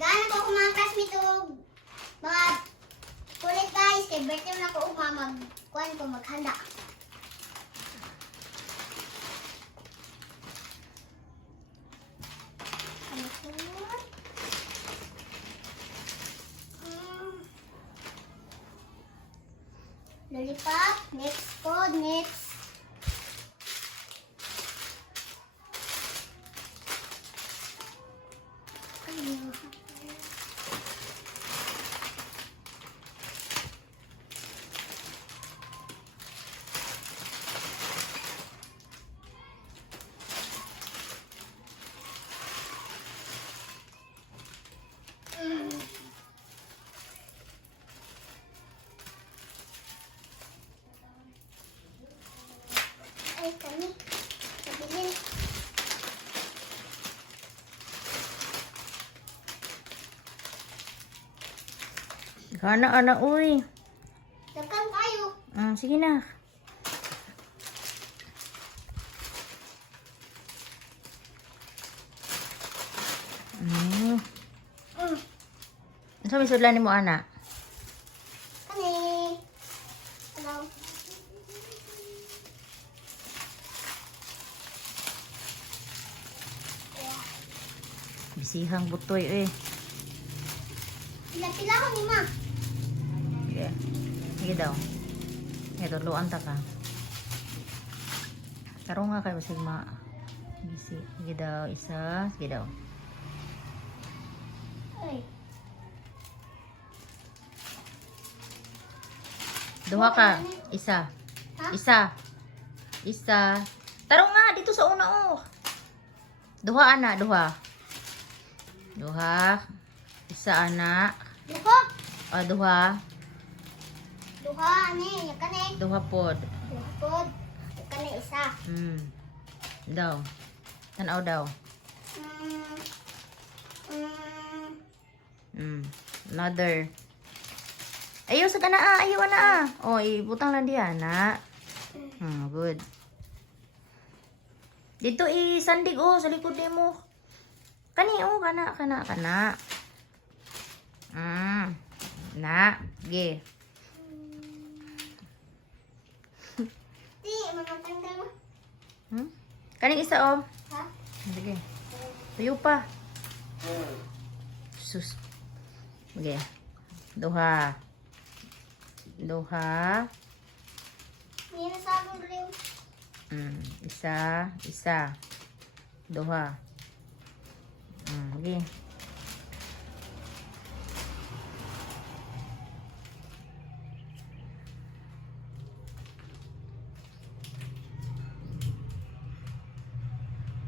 Nag-ano ko ako mga classmate o mga kulit guys. Kay birthday na ko mag-kuhan ko maghanda. Lollipop, next code, next. Ay, kami. Pabilin. Ana, uy. Dagan tayo. Sige na. Ano sabi sudlan mo, anak? Kani. Hello. Bisihang butoy, eh. Pila-pila ko ni ma. Sige. Sige daw. Ito, luan ta ka. Karo nga kayo, sigma. Sige daw, isa. Sige daw. Ay. Duha ka. Isa. Ha? Isa. Taro nga, dito sa una, oh. Duha, anak. Duha. Isa, anak. Duha. Duha. Duha, ani. Yan kani. Duha pod. Duha pod. Yan kani isa. Daw. Tanaw daw. Another. Ayaw sa kana, ayaw na. Oh, ibutang lang diyan, na. Good. Dito sandig, oh, sa likod mo. Kani, oh, kana. Na, ge. Di, mamatanggal mo. Kaning isa, oh. Ha? Sige. Tuyo pa. Sus. Okay. Duha. Hindi na sa akong rin. Isa. Duha. Okay.